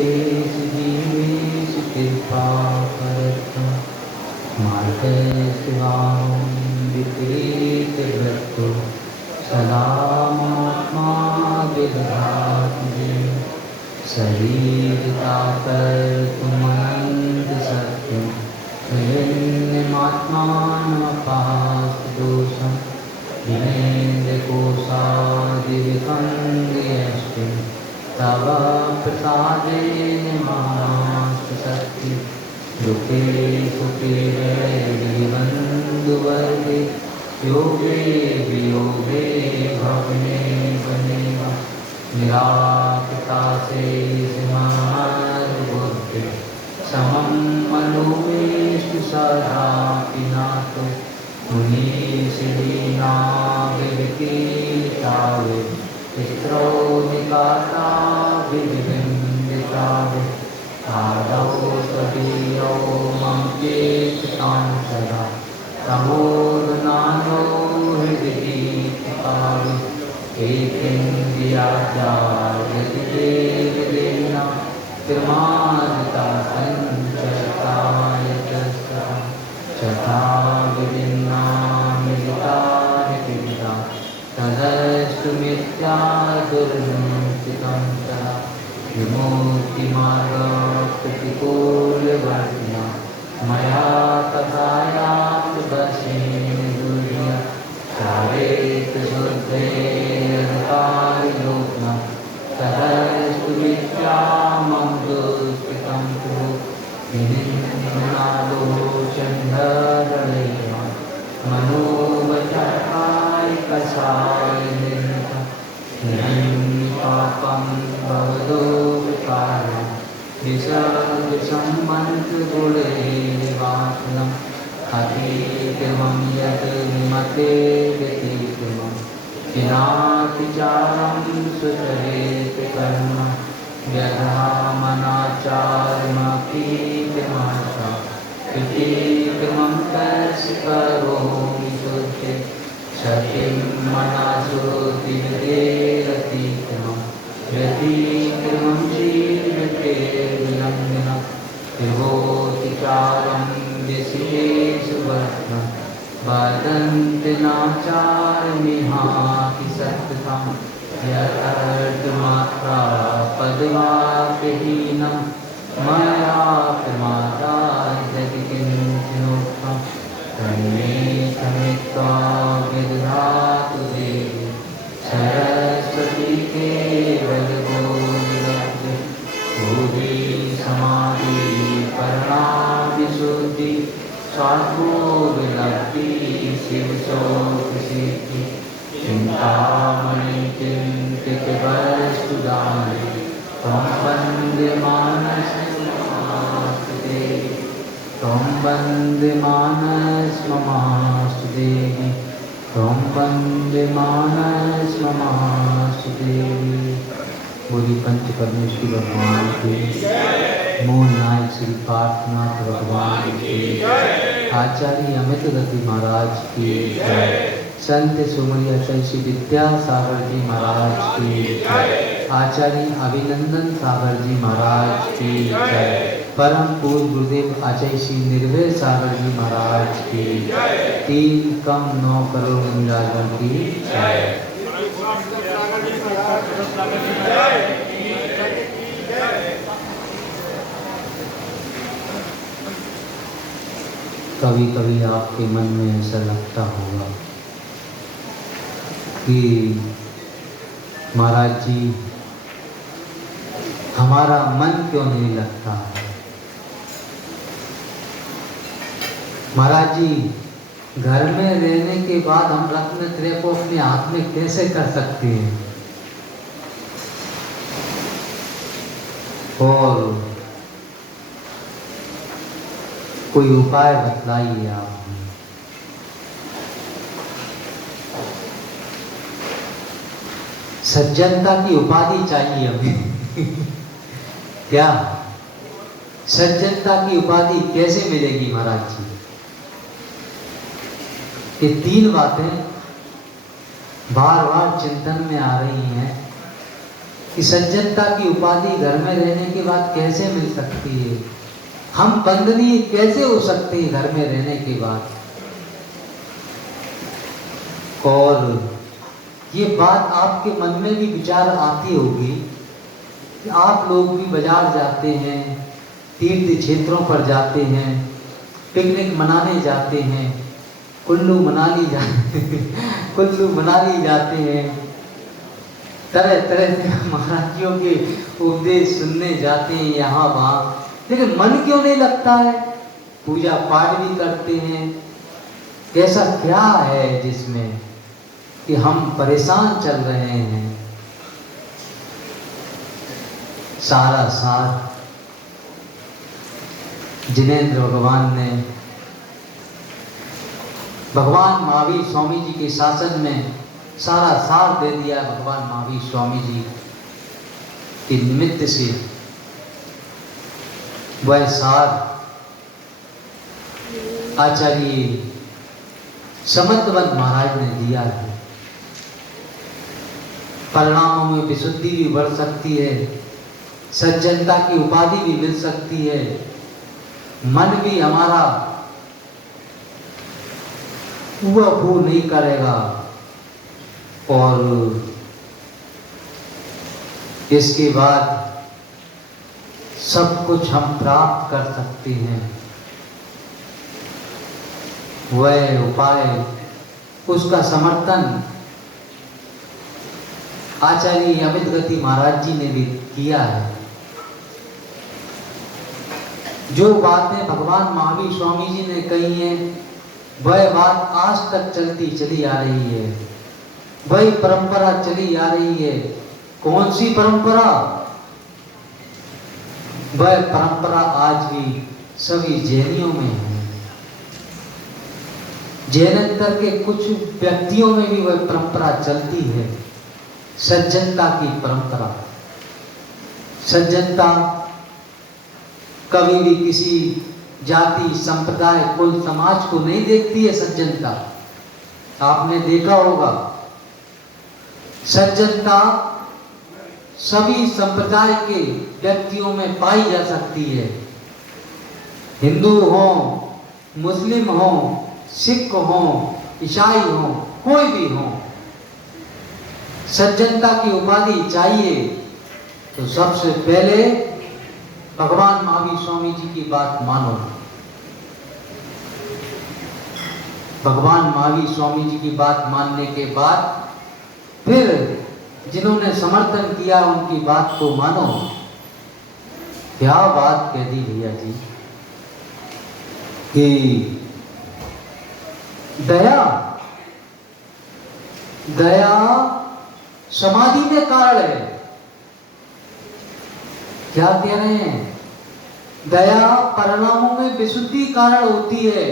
भूतेषु जीवेषु कृपा करतु मार्गे शिवां विपरीतवस्तु सदा महात्मा विदधाति शरीरता कर्तुमनन्त सत्यं निन्यमात्मानमपास्तदोषं विनेन्द्रकोशादिविकङ्गयष्टि तव प्रसादेन मास्तु शक्ति दुःखे सुखे बन्धुवर्गे योगे वियोगे भवने वनेव निराकृता शेषमार्बुद्धि समं मनोवेष्टि सदा पिनातु मुनीषिणा विविकीतावे स्त्रो निकाता विविन्दितावे आदौ तदीयो मम चेततां सदा तमोर्नादो हृदिकावे एकेन्द्रियाचार्यतिदेवदेन कृमादिता सञ्चयतायतस्तः चथा विभिन्ना मिलिता निपिता तदस्तु मिथ्या दुर्मुक्तिकं तदा विमुक्तिमार्गप्रतिकूलवर्तिना मया तथायां दशेन दुर्या चारेत शुद्धेरकारिलोकना तदस्तु मिथ्यामं कुरु विनिन्दनादोचन्धरलयः मनोवचकायिकसायनिर्मितं हिरण्यपापं भवदो विकारं विसर्गसम्मन्त्रगुणैर्वासनम् अतीतमं यत् मते व्यतीतमं विनातिचारं सुचरेत कर्म व्यधामनाचारमपीतमाशा इतीतमं तस्य करोमि शुद्धे सतिं मनसोऽतिविदेरतीतमं व्यतीतमं जीवते विलम्बिनं विभूतिचारं दिशेषु वर्षं वदन्ति नाचारमिहापि सततं यदर्थमात्रा पदवाक्यहीनं मया प्रमादाद्यति किञ्चिनोक्तं तन्मे समित्वा विदधातु देवी सरस्वती केवलबोधिलब्धे भूरि समाधि परणाभिशुद्धि स्वात्मो विलब्धि शिवशोकसिद्धि चिन्तामणि चिन्तितवस्तुदाने त्वं वन्दे मानसमास्तु देवी त्वं वन्दे मानसमास्तु देवी त्वं वन्दे मानसमास्तु देवी। बोली पंच परमेश्वर भगवान के मोहन नायक श्री पार्थनाथ भगवान के आचार्य अमित गति महाराज की जय। संत सुमरिया श्री विद्यासागर जी महाराज की जय। आचार्य अभिनंदन सागर जी महाराज की जय। परम पूज्य गुरुदेव आचार्य श्री निर्भय सागर जी महाराज की 3 कम 9 करोड़ मिलाकर की जय। कभी कभी आपके मन में ऐसा लगता होगा कि महाराज जी हमारा मन क्यों नहीं लगता है। महाराज जी घर में रहने के बाद हम रत्न त्रय को अपने हाथ में कैसे कर सकते हैं और कोई उपाय बतलाइए आप। सज्जनता की उपाधि चाहिए हमें क्या सज्जनता की उपाधि कैसे मिलेगी महाराज जी। ये 3 बातें बार बार चिंतन में आ रही हैं कि सज्जनता की उपाधि घर में रहने के बाद कैसे मिल सकती है, हम बंदनी कैसे हो सकते हैं घर में रहने के बाद। और ये बात आपके मन में भी विचार आती होगी कि आप लोग भी बाजार जाते हैं, तीर्थ क्षेत्रों पर जाते हैं, पिकनिक मनाने जाते हैं, कुल्लू मनाली जाते हैं, तरह तरह से महाराजियों के उपदेश सुनने जाते हैं यहाँ वहाँ, लेकिन मन क्यों नहीं लगता है? पूजा पाठ भी करते हैं, कैसा क्या है जिसमें कि हम परेशान चल रहे हैं। सारा सार जिनेंद्र भगवान ने भगवान महावीर स्वामी जी के शासन में सारा सार दे दिया। भगवान महावीर स्वामी जी के निमित्त से वह सार आचार्य समर्थवत महाराज ने दिया है। परिणामों में विशुद्धि भी बढ़ सकती है, सज्जनता की उपाधि भी मिल सकती है, मन भी हमारा उबू नहीं करेगा और इसके बाद सब कुछ हम प्राप्त कर सकते हैं। वह उपाय, उसका समर्थन आचार्य अमित गति महाराज जी ने भी किया है। जो बातें भगवान महावीर स्वामी जी ने कही हैं, वह बात आज तक चलती चली आ रही है, वही परंपरा चली आ रही है। कौन सी परंपरा? वह परंपरा आज भी सभी जैनियों में है। जैनेतर के कुछ व्यक्तियों में भी वह परंपरा चलती है, सज्जनता की परंपरा। सज्जनता कभी भी किसी जाति, संप्रदाय, कुल, समाज को नहीं देखती है। सज्जनता आपने देखा होगा, सज्जनता सभी संप्रदाय के व्यक्तियों में पाई जा सकती है। हिंदू हो, मुस्लिम हो, सिख हो, ईसाई हो, कोई भी हो, सज्जनता की उपाधि चाहिए तो सबसे पहले भगवान महावीर स्वामी जी की बात मानो। भगवान महावीर स्वामी जी की बात मानने के बाद फिर जिन्होंने समर्थन किया उनकी बात को मानो। क्या बात कह दी भैया जी कि दया समाधि में कारण है। क्या कह रहे हैं? दया परिणामों में विशुद्धि कारण होती है।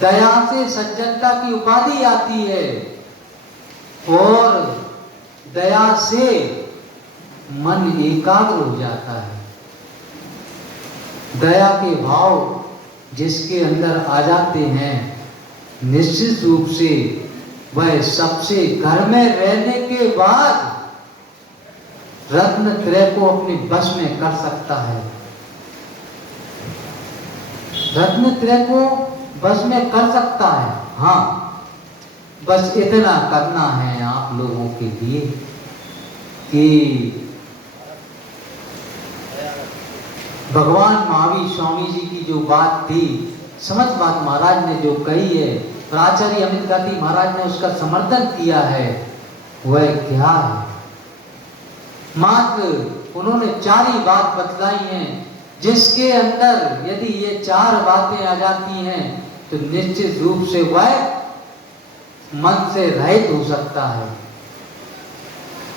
दया से सज्जनता की उपाधि आती है और दया से मन एकाग्र हो जाता है। दया के भाव जिसके अंदर आ जाते हैं, निश्चित रूप से वह सबसे घर में रहने के बाद रत्न त्रय को अपने बस में कर सकता है। रत्न त्रय को बस में कर सकता है। हाँ, बस इतना करना है आप लोगों के लिए कि भगवान महावीर स्वामी जी की जो बात थी, समर्थवाद महाराज ने जो कही है, आचार्य अमित गति महाराज ने उसका समर्थन किया है, वह क्या है? मात्र उन्होंने 4 ही बात बतलाई हैं, जिसके अंदर यदि ये 4 बातें आ जाती हैं तो निश्चित रूप से वह मन से रहित हो सकता है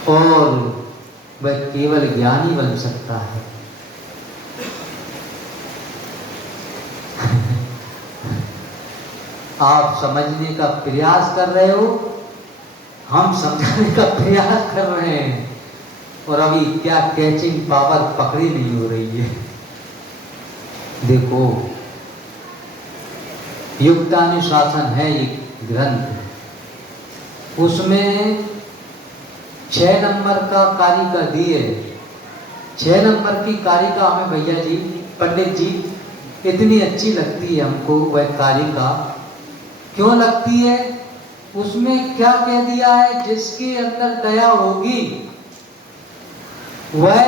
और वह केवल ज्ञानी बन सकता है। आप समझने का प्रयास कर रहे हो, हम समझाने का प्रयास कर रहे हैं और अभी क्या कैचिंग पावर पकड़ी नहीं हो रही है। देखो, युक्तानुशासन है एक ग्रंथ, उसमें 6 नंबर का कारिका दिए, 6 नंबर की कारिका हमें भैया जी, पंडित जी, इतनी अच्छी लगती है हमको वह कारिका। क्यों लगती है? उसमें क्या कह दिया है, जिसके अंदर दया होगी वह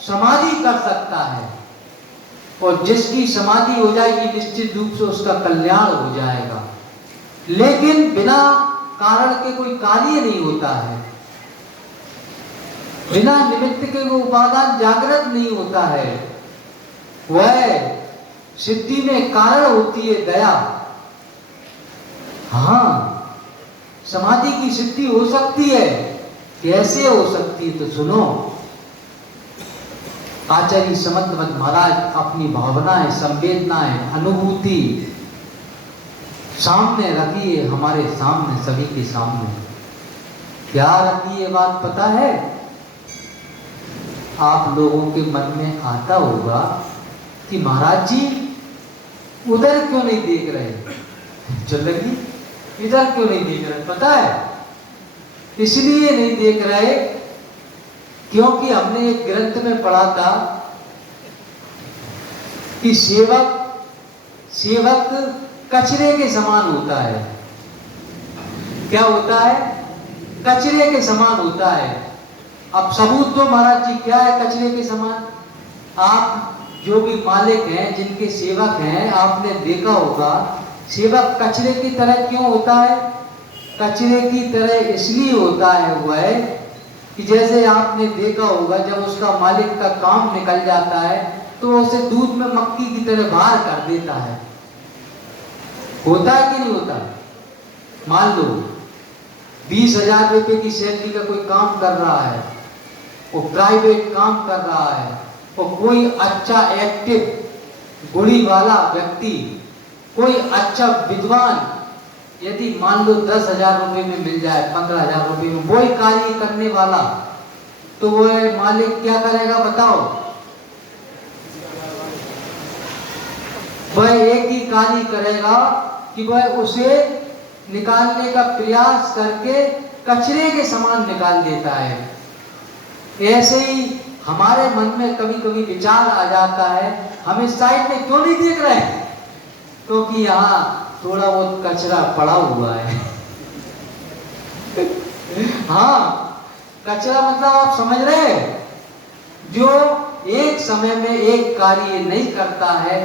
समाधि कर सकता है, और जिसकी समाधि हो जाएगी निश्चित रूप से उसका कल्याण हो जाएगा। लेकिन बिना कारण के कोई कार्य नहीं होता है, बिना निमित्त के वो उपादान जागृत नहीं होता है। वह सिद्धि में कारण होती है दया। हाँ, समाधि की सिद्धि हो सकती है। कैसे हो सकती है? तो सुनो, आचार्य समंत महाराज अपनी भावनाएं, संवेदनाएं, अनुभूति सामने रखी है, हमारे सामने, सभी के सामने। क्या रखी है बात पता है? आप लोगों के मन में आता होगा कि महाराज जी उधर क्यों नहीं देख रहे, चलेगी इधर क्यों नहीं देख रहे? पता है इसलिए नहीं देख रहे क्योंकि हमने एक ग्रंथ में पढ़ा था कि सेवक कचरे के समान होता है। क्या होता है? कचरे के समान होता है। अब सबूत दो महाराज जी, क्या है कचरे के समान? आप जो भी मालिक हैं, जिनके सेवक हैं, आपने देखा होगा सेवक कचरे की तरह क्यों होता है? कचरे की तरह इसलिए होता है वह कि जैसे आपने देखा होगा जब उसका मालिक का काम निकल जाता है तो उसे दूध में मक्खी की तरह बाहर कर देता है। होता है कि नहीं होता? मान लो 20,000 रुपए की सैलरी का कोई काम कर रहा है, वो प्राइवेट काम कर रहा है, और कोई अच्छा एक्टिव गुणी वाला व्यक्ति, कोई अच्छा विद्वान यदि मान लो 10,000 रुपए में मिल जाए, 15,000 रुपए में वही कार्य करने वाला, तो वह मालिक क्या करेगा बताओ? वह एक ही कार्य करेगा कि वह उसे निकालने का प्रयास करके कचरे के समान निकाल देता है। ऐसे ही हमारे मन में कभी कभी विचार आ जाता है, हम इस साइड में क्यों नहीं देख रहे? क्योंकि यहाँ थोड़ा बहुत कचरा पड़ा हुआ है। हाँ, कचरा मतलब आप समझ रहे हैं, जो एक समय में एक कार्य नहीं करता है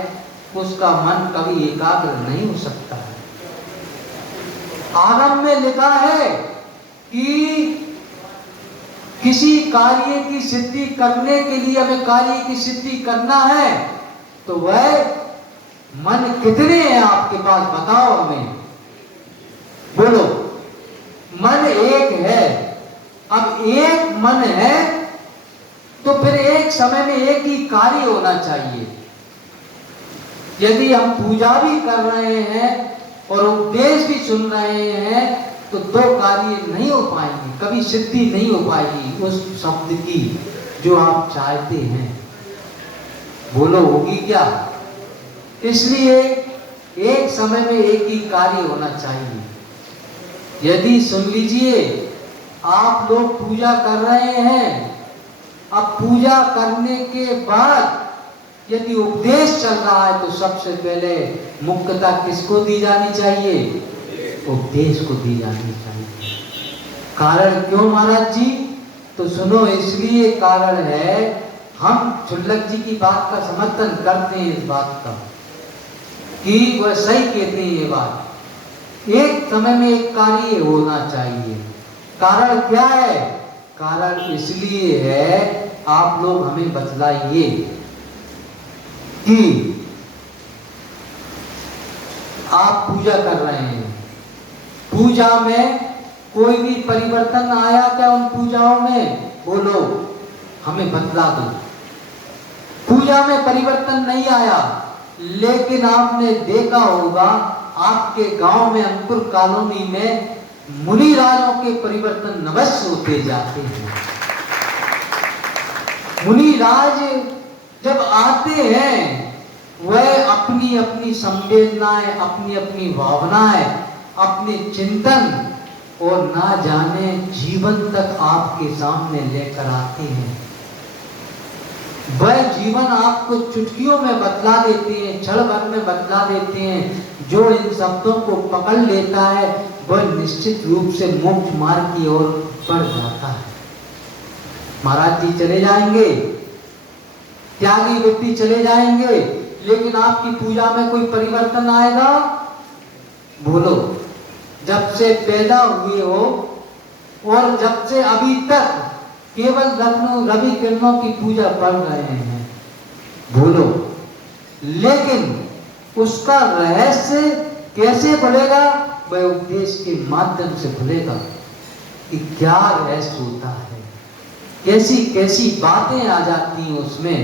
उसका मन कभी एकाग्र नहीं हो सकता है। आगम में लिखा है कि किसी कार्य की सिद्धि करने के लिए हमें कार्य की सिद्धि करना है तो वह मन कितने हैं आपके पास बताओ हमें, बोलो। मन एक है। अब एक मन है तो फिर एक समय में एक ही कार्य होना चाहिए। यदि हम पूजा भी कर रहे हैं और उपदेश भी सुन रहे हैं तो दो कार्य नहीं हो पाएंगे, कभी सिद्धि नहीं हो पाएगी उस शब्द की जो आप चाहते हैं। बोलो होगी क्या? इसलिए एक समय में एक ही कार्य होना चाहिए। यदि सुन लीजिए, आप लोग पूजा कर रहे हैं, अब पूजा करने के बाद यदि उपदेश चल रहा है तो सबसे पहले मुख्यता किसको दी जानी चाहिए? उपदेश को दी जानी चाहिए। कारण क्यों महाराज जी? तो सुनो, इसलिए कारण है, हम चुल्लक जी की बात का समर्थन करते हैं, इस बात का कि वह सही कहते हैं ये बात। एक समय में एक कार्य होना चाहिए। कारण क्या है? कारण इसलिए है, आप लोग हमें बतलाइए कि आप पूजा कर रहे हैं, पूजा में कोई भी परिवर्तन आया क्या उन पूजाओं में? बोलो, हमें बतला दो। पूजा में परिवर्तन नहीं आया, लेकिन आपने देखा होगा आपके गांव में, अंकुर कॉलोनी में मुनि राजों के परिवर्तन अवश्य होते जाते हैं। मुनि राज जब आते हैं वह अपनी अपनी संवेदनाएं, अपनी अपनी भावनाएं, अपने चिंतन और ना जाने जीवन तक आपके सामने लेकर आते हैं। वह जीवन आपको चुटकियों में बतला देते हैं, क्षण भर में बतला देते हैं। जो इन शब्दों को पकड़ लेता है वह निश्चित रूप से मोक्ष मार्ग की ओर बढ़ जाता है। महाराज जी चले जाएंगे, त्यागी व्यक्ति चले जाएंगे, लेकिन आपकी पूजा में कोई परिवर्तन आएगा? बोलो, जब से पैदा हुए हो और जब से अभी तक केवल रवि किरणों की पूजा पढ़ रहे हैं, बोलो, लेकिन उसका रहस्य कैसे खुलेगा? वह उपदेश के माध्यम से खुलेगा कि क्या रहस्य होता है, कैसी कैसी बातें आ जाती हैं उसमें।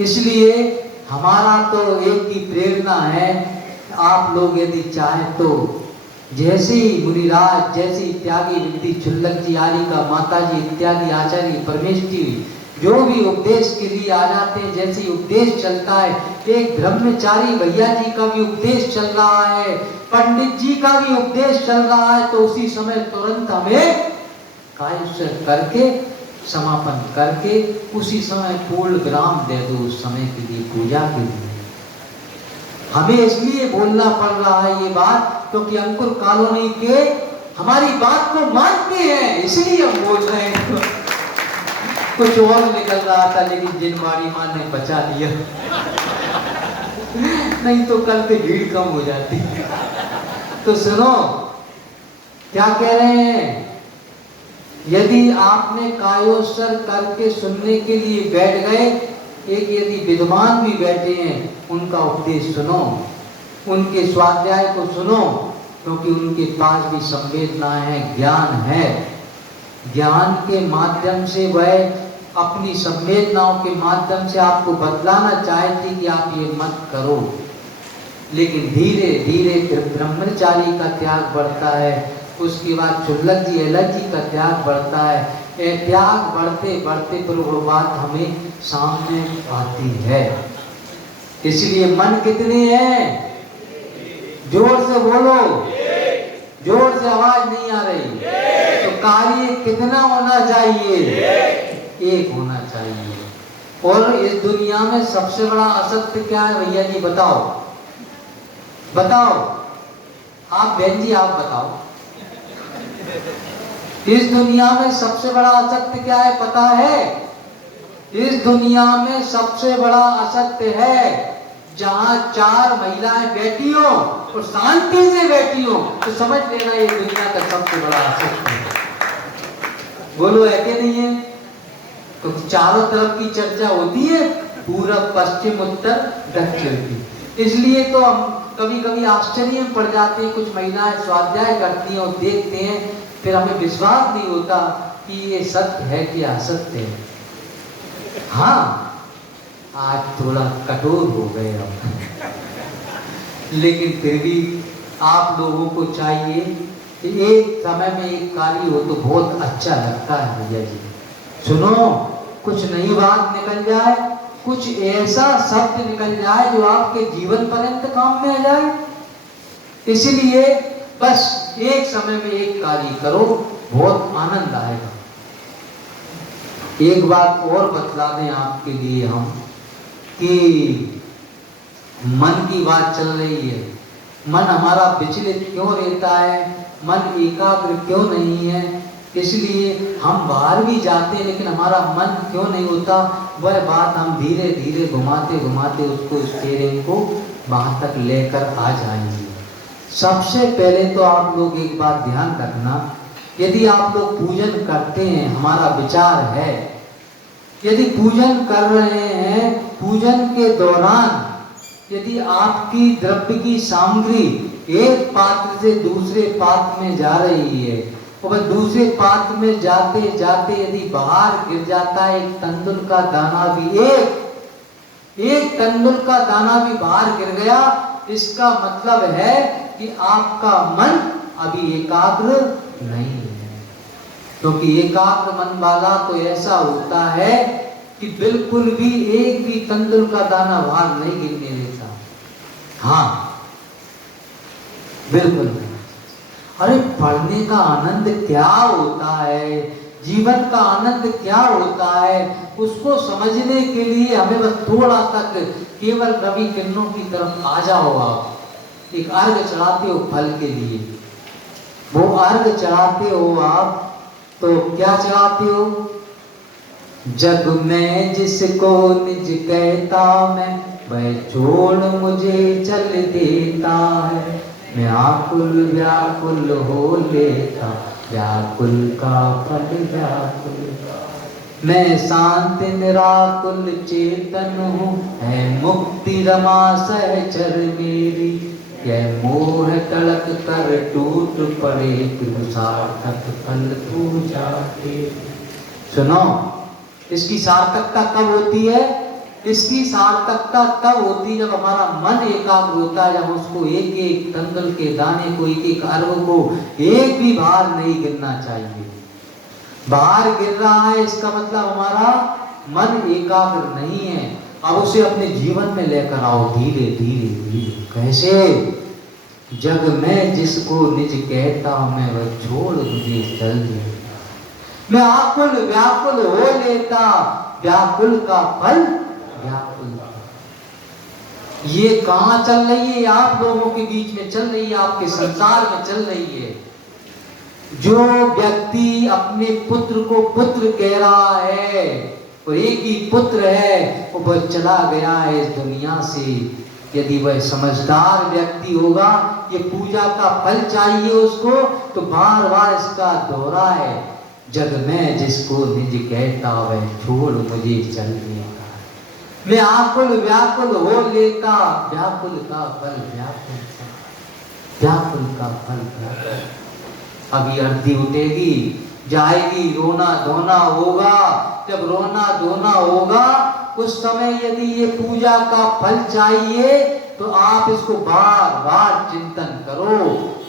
इसलिए हमारा तो एक ही प्रेरणा है, आप लोग यदि चाहें तो जैसे ही मुनिराज, जैसे ही त्यागी व्यक्ति, चुल्लक जी, आरिका माता जी इत्यादि आचार्य परमेश जी जो भी उपदेश के लिए आ जाते हैं, जैसे ही उपदेश चलता है, एक ब्रह्मचारी भैया जी का भी उपदेश चल रहा है, पंडित जी का भी उपदेश चल रहा है, तो उसी समय तुरंत हमें कायस्थ करके समापन करके उसी समय पूर्ण विराम दे दो, उस समय के लिए, पूजा के लिए। हमें इसलिए बोलना पड़ रहा है ये बात क्योंकि अंकुर कॉलोनी के हमारी बात को मानते हैं, इसलिए हम बोल रहे हैं। कुछ और निकल रहा था लेकिन जिनवाड़ी मां ने बचा लिया, नहीं तो कल पे भीड़ कम हो जाती। तो सुनो क्या कह रहे हैं, यदि आपने कायोत्सर करके सुनने के लिए बैठ गए, एक यदि विद्वान भी बैठे हैं उनका उपदेश सुनो, उनके स्वाध्याय को सुनो, क्योंकि उनके पास भी संवेदना है, ज्ञान है। ज्ञान के माध्यम से वह अपनी संवेदनाओं के माध्यम से आपको बतलाना चाहती कि आप ये मत करो, लेकिन धीरे धीरे फिर ब्रह्मचारी का त्याग बढ़ता है, उसके बाद चुल्लक जी, एलक जी का त्याग बढ़ता है। त्याग बढ़ते बढ़ते पर वो बात हमें सामने आती है। इसलिए मन कितने हैं? जोर से बोलो, जोर से आवाज नहीं आ रही। तो कार्य कितना होना चाहिए? एक होना चाहिए। और इस दुनिया में सबसे बड़ा असत्य क्या है भैया जी? बताओ बताओ, आप बहन जी आप बताओ, इस दुनिया में सबसे बड़ा असत्य क्या है पता है? इस दुनिया में सबसे बड़ा असत्य है जहां 4 महिलाएं बैठी हो और शांति से बैठी हो, तो समझ लेना ये दुनिया का सबसे बड़ा असत्य है। बोलो है कि नहीं है? तो चारों तरफ की चर्चा होती है, पूरब पश्चिम उत्तर दक्षिण की। इसलिए तो हम कभी कभी आश्चर्य में पड़ जाते हैं, कुछ महिलाएं स्वाध्याय करती हैं और देखते हैं, फिर हमें विश्वास नहीं होता कि ये सत्य है कि असत्य है। हाँ, आज थोड़ा कठोर हो गए हम, लेकिन फिर भी आप लोगों को चाहिए कि एक समय में एक कार्य हो तो बहुत अच्छा लगता है भैया जी। सुनो, कुछ नई बात निकल जाए, कुछ ऐसा शब्द निकल जाए जो आपके जीवन पर्यंत काम में आ जाए। इसलिए बस एक समय में एक कार्य करो, बहुत आनंद आएगा। एक बात और बतला दें आपके लिए हम कि मन की बात चल रही है, मन हमारा विचलित क्यों रहता है, मन एकाग्र क्यों नहीं है, इसलिए हम बाहर भी जाते हैं लेकिन हमारा मन क्यों नहीं होता, वह बात हम धीरे धीरे घुमाते घुमाते उसको, स्टीयरिंग को वहां तक लेकर आ जाएंगे। सबसे पहले तो आप लोग एक बात ध्यान रखना, यदि आप लोग पूजन करते हैं, हमारा विचार है, यदि पूजन कर रहे हैं, पूजन के दौरान यदि आपकी द्रव्य की सामग्री एक पात्र से दूसरे पात्र में जा रही है और दूसरे पात्र में जाते जाते यदि बाहर गिर जाता है एक तंदुल का दाना भी, एक तंदुल का दाना भी बाहर गिर गया, इसका मतलब है कि आपका मन अभी एकाग्र नहीं है। क्योंकि एकाग्र मन वाला तो ऐसा होता है कि बिल्कुल भी एक भी तंदुल का दाना बाहर नहीं गिरने देता। हाँ, बिल्कुल नहीं। अरे पढ़ने का आनंद क्या होता है, जीवन का आनंद क्या होता है, उसको समझने के लिए हमें बस थोड़ा तक केवल रवि किरणों की तरफ आ जाओ। आप एक अर्घ चढ़ाते हो फल के लिए, वो अर्घ चढ़ाते हो आप तो क्या चढ़ाते हो? जग में जिसको निज कहता मैं, वह छोड़ मुझे चल देता है। मैं आकुल व्याकुल हो लेता, व्याकुल का फल व्याकुल का। मैं शांत निराकुल चेतन हूँ, है मुक्ति रमा सहचर मेरी। यह मोह तड़क कर टूट पड़े, तू सार्थक फल पूजा के। सुनो, इसकी सार्थकता कब होती है? इसकी सार्थकता तब होती है जब हमारा मन एकाग्र होता है, जब उसको एक एक तंगल के दाने को, एक एक अर्घ को एक भी बार नहीं गिरना चाहिए। बाहर गिर रहा है इसका मतलब हमारा मन एकाग्र नहीं है। अब उसे अपने जीवन में लेकर आओ धीरे धीरे धीरे। कैसे? जग में जिसको निज कहता मैं, वह छोड़ मुझे चल देता। मैं आकुल व्याकुल हो लेता, व्याकुल का फल व्याकुल। ये कहां चल रही है? आप लोगों के बीच में चल रही है, आपके संसार में चल रही है। जो व्यक्ति अपने पुत्र को पुत्र कह रहा है, वो एक ही पुत्र है, वो चला गया है इस दुनिया से। यदि वह समझदार व्यक्ति होगा, ये पूजा का फल चाहिए उसको, तो बार बार इसका दोहरा है। जग में जिसको निज कहता, वह छोड़ मुझे चल देता। मैं आकुल व्याकुल हो लेता, व्याकुल का फल व्याकुल का, व्याकुल का फल व्याकुल। अभी अर्धी उठेगी, जाएगी, रोना धोना होगा। जब रोना धोना होगा उस समय यदि ये पूजा का फल चाहिए, तो आप इसको बार बार चिंतन करो।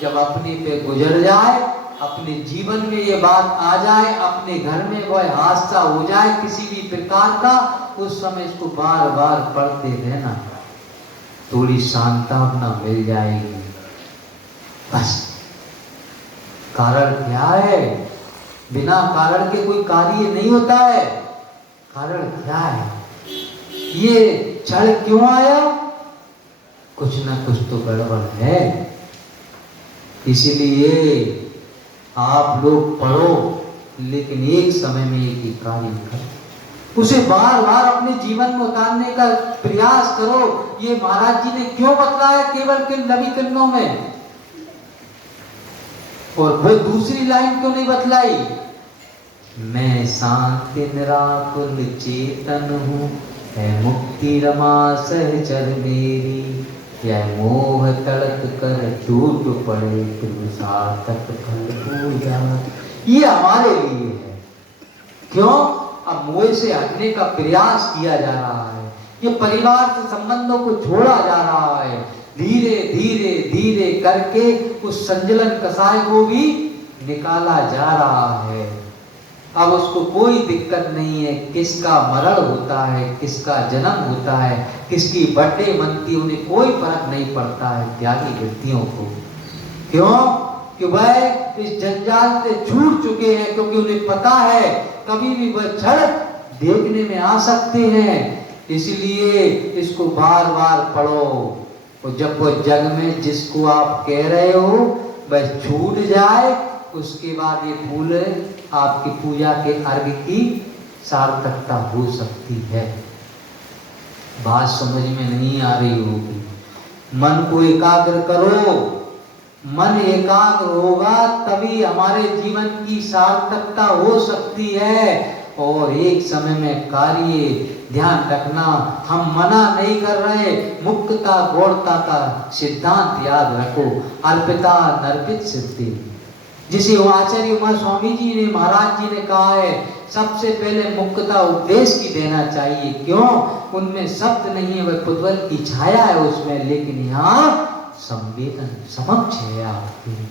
जब अपने पे गुजर जाए, अपने जीवन में ये बात आ जाए, अपने घर में वह हादसा हो जाए किसी भी प्रकार का, उस समय इसको बार बार पढ़ते रहना, थोड़ी सांत्वना मिल जाएगी। बस कारण क्या है? बिना कारण के कोई कार्य नहीं होता है। कारण क्या है? ये क्षण क्यों आया? कुछ ना कुछ तो गड़बड़ है। इसीलिए आप लोग पढ़ो, लेकिन एक समय में एक ही कार्य करो, उसे बार बार अपने जीवन में उतारने का प्रयास करो। ये महाराज जी ने क्यों बतलाया केवल के रवि किरणों में, और वो दूसरी लाइन क्यों नहीं बतलाई? मैं शांत निराकुल चेतन हूँ, है मुक्ति रमा सहचर मेरी। यह मोह तड़क कर टूट पड़े, तुम सार्थक फल पूजा। ये हमारे लिए है। क्यों? अब मोह से हटने का प्रयास किया जा रहा है, ये परिवार से संबंधों को छोड़ा जा रहा है। धीरे धीरे धीरे करके उस संजलन कसाय को भी निकाला जा रहा है। अब उसको कोई दिक्कत नहीं है किसका मरण होता है, किसका जन्म होता है, किसकी बर्थडे मनती, उन्हें कोई फर्क नहीं पड़ता है त्यागी व्यक्तियों को। क्यों? कि वह इस जंजाल से छूट चुके हैं, क्योंकि उन्हें पता है कभी भी वह क्षण देखने में आ सकते हैं। इसलिए इसको बार बार पढ़ो, और जब वह जग में जिसको आप कह रहे हो वह छूट जाए, उसके बाद ये फूल आपकी पूजा के अर्घ की सार्थकता हो सकती है। बात समझ में नहीं आ रही होगी। मन को एकाग्र करो, मन एकाग्र होगा तभी हमारे जीवन की सार्थकता हो सकती है। और एक समय में कार्य ध्यान रखना, हम मना नहीं कर रहे, मुक्तता गौड़ता का सिद्धांत याद रखो। अर्पिता नर्पित सिद्धि, जिसे आचार्य उमा स्वामी जी ने, महाराज जी ने कहा है, सबसे पहले मुक्तता उपदेश की देना चाहिए। क्यों? उनमें शब्द नहीं है, वह पुतवल की छाया है उसमें, लेकिन यहाँ संवेदन समक्ष है आपकी,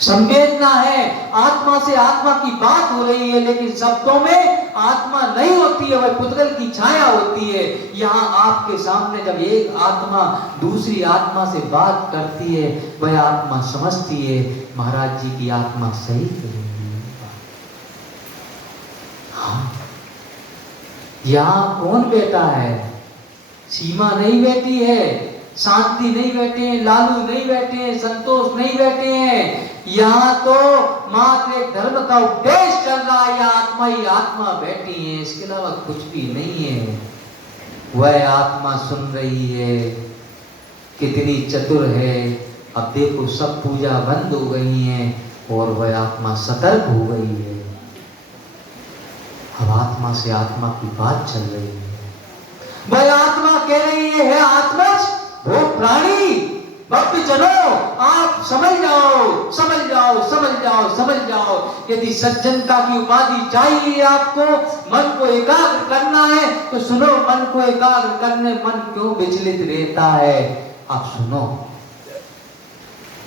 संवेदना है। आत्मा से आत्मा की बात हो रही है, लेकिन शब्दों में आत्मा नहीं होती है, वह पुतगल की छाया होती है। यहाँ आपके सामने जब एक आत्मा दूसरी आत्मा से बात करती है, वह आत्मा समझती है महाराज जी की आत्मा सही करेगी। हाँ, यहाँ कौन बैठा है? सीमा नहीं बैठी है, शांति नहीं बैठे हैं, लालू नहीं बैठे हैं, संतोष नहीं बैठे हैं। यहाँ तो मात्र एक धर्म का उपदेश चल रहा है, आत्मा ही आत्मा बैठी है, इसके अलावा कुछ भी नहीं है। वह आत्मा सुन रही है, कितनी चतुर है। अब देखो सब पूजा बंद हो गई है और वह आत्मा सतर्क हो गई है। अब आत्मा से आत्मा की बात चल रही है। वह आत्मा कह रही है आत्मज, वो प्राणी, भक्त जनों, आप समझ जाओ, समझ जाओ, समझ जाओ, समझ जाओ। यदि सज्जनता की उपाधि चाहिए आपको, मन को एकाग्र करना है तो सुनो, मन को एकाग्र करने मन क्यों विचलित रहता है? आप सुनो,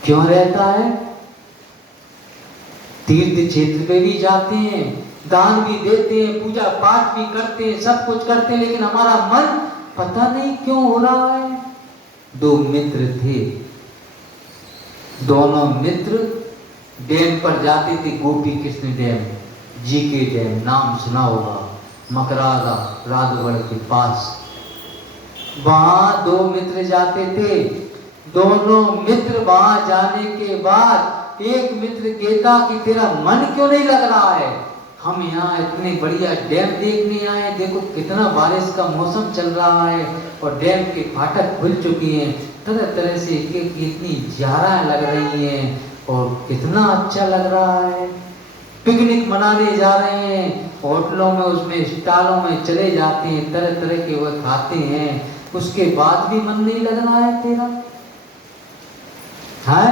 क्यों रहता है? तीर्थ क्षेत्र पे भी जाते हैं, दान भी देते हैं, पूजा पाठ भी करते हैं, सब कुछ करते हैं, लेकिन हमारा मन पता नहीं क्यों हो रहा है। दो मित्र थे, दोनों मित्र डैम पर जाते थे, Gopi Krishna dam, GK dam, नाम सुना होगा, मकरादा राजगढ़ के पास। वहां दो मित्र जाते थे। दोनों मित्र वहां जाने के बाद एक मित्र कहता कि तेरा मन क्यों नहीं लग रहा है? हम यहाँ इतने बढ़िया डैम देखने आए, देखो कितना बारिश का मौसम चल रहा है और डैम के फाटक खुल चुके हैं, तरह तरह से कितनी ज़्यादा लग रही हैं और कितना अच्छा लग रहा है। पिकनिक मनाने जा रहे हैं, होटलों में, उसमें स्टॉलों में चले जाते हैं, तरह तरह के वह खाते हैं, उसके बाद भी मन नहीं लग रहा है तेरा? है